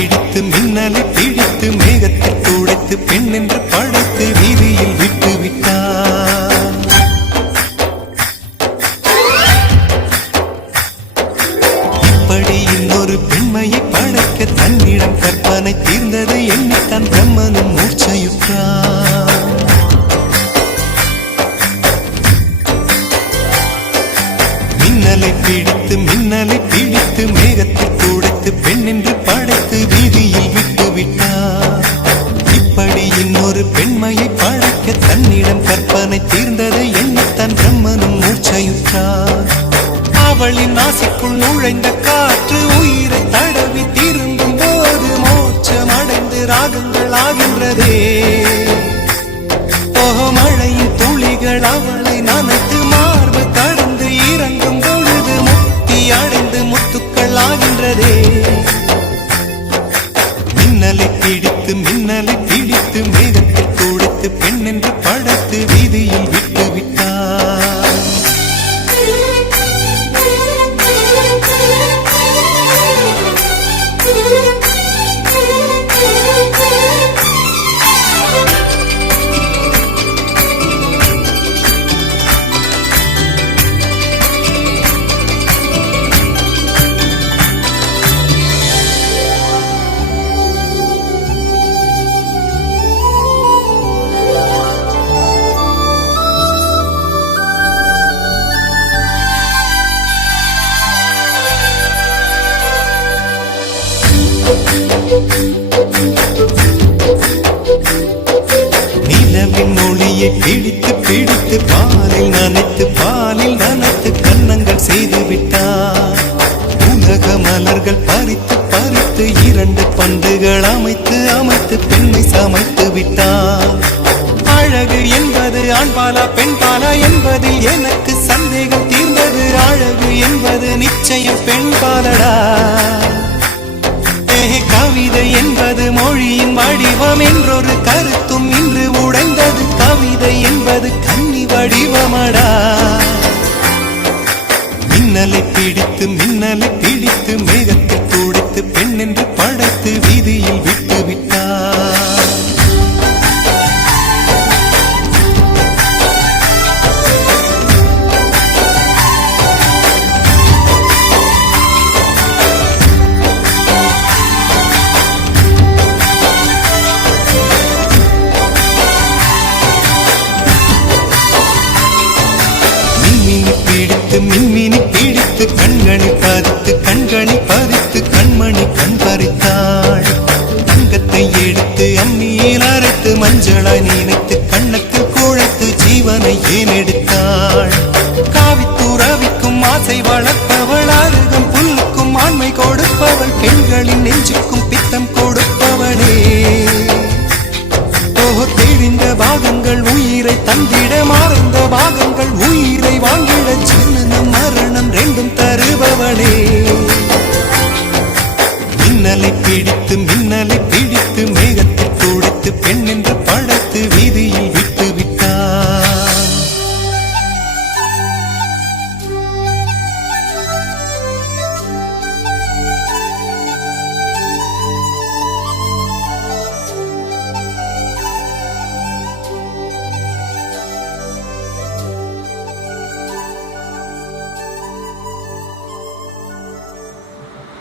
பிடித்து மின்னலை பிடித்து மேகத்தில் துடைத்து பெண் என்று படைத்து வீதியில் விட்டு விட்டார். இப்படி இன்னொரு பெண்மையை படைக்க தன்னிடம் கற்பனை தீர்ந்ததை எண்ணித்தான் பிரம்மனும் மூர்ச்சையுற்றார். மின்னலை பிடித்து மேகத்தில் துடைத்து பெண் என்று படைத்து வீதியில் விட்டு விட்டார். இப்படி இன்னொரு பெண்மையை படைக்க தன்னிடம் கற்பனை தீர்ந்ததை எண்ணித்தான் பிரம்மனும் மூர்ச்சையுற்றார். அவளின் நாசிக்குள் நுழைந்த காற்று உயிரை தடவி திரும்பும் போது மோட்சம் அடைந்து ராகங்கள் ஆகின்றதே. மழையின் துளிகள் அவளை நனைத்து மார்பு கடந்து இறங்கும் பொழுது முக்தி அடைந்து முத்துக்கள் ஆகின்றதே. மின்னலை பிடித்து மேகத்தில் துடைத்து பெண் என்று படைத்து வீதியில் விட்டு விட்டார். நிலவின் ஒளியை பிடித்து பாலில் நனைத்து கன்னங்கள் செய்து விட்டார். உலக மலர்கள் பறித்து இரண்டு பந்துகள் அமைத்து பெண்ணை சமைத்து விட்டார். அழகு என்பது ஆண்பாலா பெண்பாலா என்பதில் எனக்கு சந்தேகம் தீர்ந்தது. அழகு என்பது நிச்சயம் பெண்பாலடா. கவிதை என்பது மொழியின் வடிவம் என்றொரு கருத்தும் இன்று உடைந்தது. கவிதை என்பது கன்னி வடிவமடா. மின்னலை பிடித்து மேகத்தில் துடைத்து பெண் என்று படைத்து வீதியில் விட்டு விட்டார். மின்மினி பிடித்து கண்களை பதித்து கண்மணி கண் பறித்தாள். தங்கத்தை எடுத்து அம்மியில் அரைத்து மஞ்சளாய் நினைத்து கண்ணத்தில் குழைத்து ஜீவனை ஏன் எடுத்தாள். காவித்துறவிக்கும் ஆசை வளர்ப்பவள், அருகம் புல்லுக்கும் ஆண்மை கொடுப்பவள், பெண்களின் நெஞ்சுக்கும் பித்தம் கொடுப்பவளே. தெரிந்த பாகங்கள் உயிரை தந்திட மறந்த பாகங்கள் உயிரை வாங்கிட ஜனனம் மரணம் ரெண்டும் தருபவளே. மின்னலை பிடித்து மேகத்தில் துடைத்து பெண் என்று